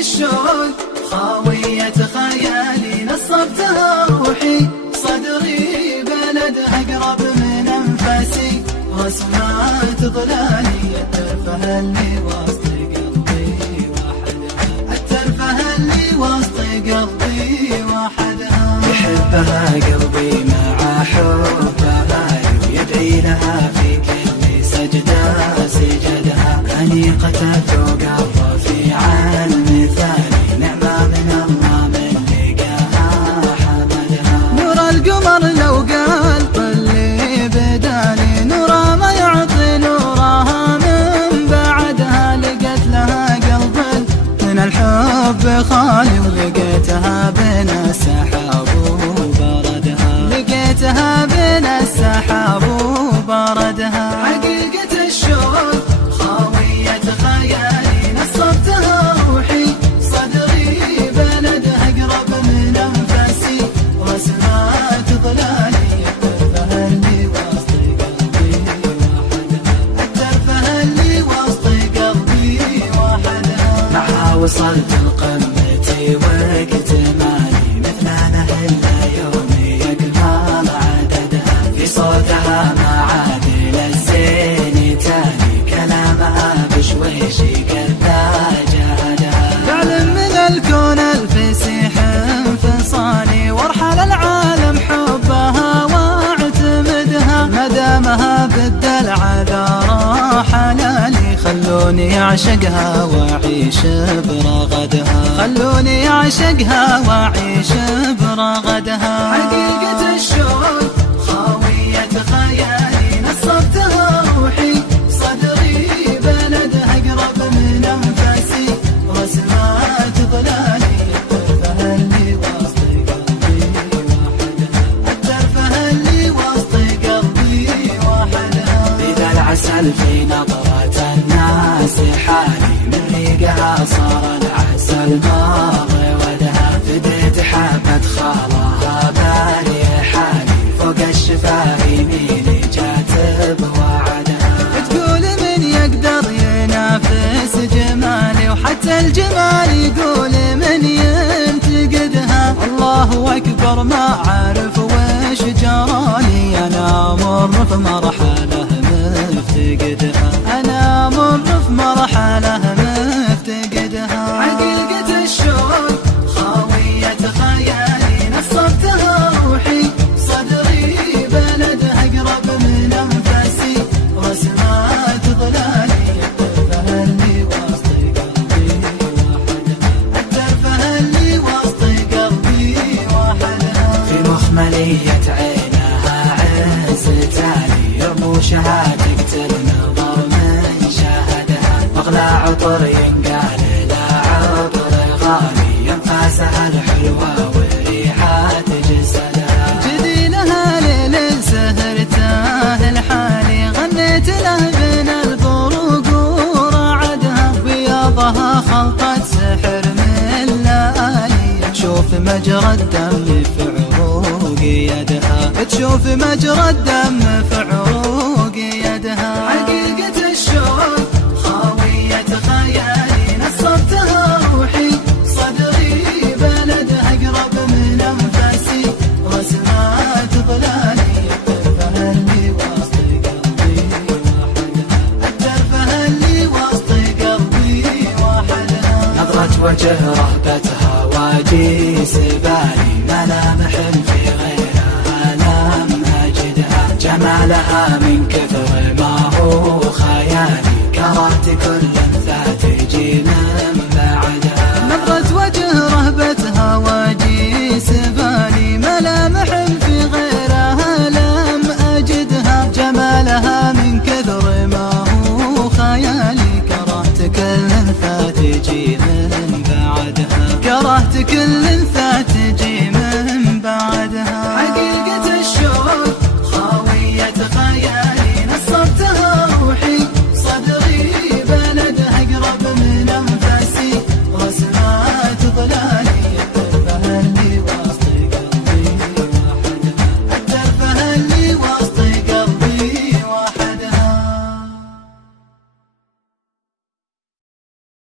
الشوق خاوية خيالي نصبتها روحي صدري بلدها أقرب من أنفاسي رسمات ظلالي الترفه اللي وسط قلبي وحدها الترفه اللي وسط قلبي وحدها يحبها قلبي مع حبها يدعي لها في كل سجدة سجدها أنيقة فوق الرفيع المثالي نعمة من الله من لقاها حمدها نور القمر لو قال طلي بدالي نورها ما يعطي نورها من بعدها لقيت لها قلب من الحب خالي ولقيتها بين السحاب وبردها لقيتها بين السحاب وبردها حقيقة الشوق خاوية خيالي نصبتها روحي صدري بلدها أقرب من أنفاسي رسمات ظلالي الترفه اللي وسط قلبي وحدها الترفه اللي وسط قلبي وحدها معها وصلت القمة وقت مالي مثل نهل يومي يقمر عددها في صوتها معادل الزين تالي كلامها بشويش كذا جهدها تعلم من الكون الفسيح انفصالي وارحل العالم حبها واعتمدها مدامها بالدلع ذا حلالي خلوني اعشقها واعيش برغدها خلوني اعشقها واعيش برغدها حقيقة الشوق خاوية خيالي نصبتها روحي صدري بلدها أقرب من أنفاسي رسمات ظلالي الترفه اللي وسط قلبي وحدها الترفه اللي وسط قلبي وحدها إذا العسل في نظرة الناس حالي من ريقها صار العسل ماضي ودها فديت حبة خالها بالي حالي فوق الشفاه يميني جات بوعدها تقول من يقدر ينافس جمالي وحتى الجمال يقول من ينتقدها الله أكبر ما عارف وش جرالي أنا مر في مرحلة مفتقدها أنا مر في مرحلة مفتقدها حقيقة الشوق خاوية خيالي نصبتها روحي صدري بلدها أقرب من أنفاسي رسمات ظلالي الترفه اللي وسط قلبي وحدها الترفه اللي وسط قلبي وحدها في مخملية عينها عز تالي رموشها تقتل نظر من شاهدها أغلى عطر ينقال لا عطر غالي أنفاسها الحلوة وريحات جسدها جديلها ليل سهرته الحالي غنيت له بين البروق ورعدها بياضها خلطة سحر من لآلي تشوف مجرى الدم في عروق يدها تشوف مجرى الدم في عروق يدها حقيقة الشوق خاوية خيالي نصبتها روحي صدري بلدها أقرب من أنفاسي رسمات ظلالي الترفه اللي وسط قلبي وحدها الترفه اللي وسط قلبي وحدها نظرة وجه رهبتها واجي سبالي ملامح في غيرها لم أجدها جمالها من كثر ما هو خيالي كرهت كل أنثى تجي من بعدها نظرة وجه رهبتها واجي سبالي ملامح في غيرها لم أجدها جمالها من كثر ما هو خيالي كرهت كل أنثى تجي من بعدها كرهت كل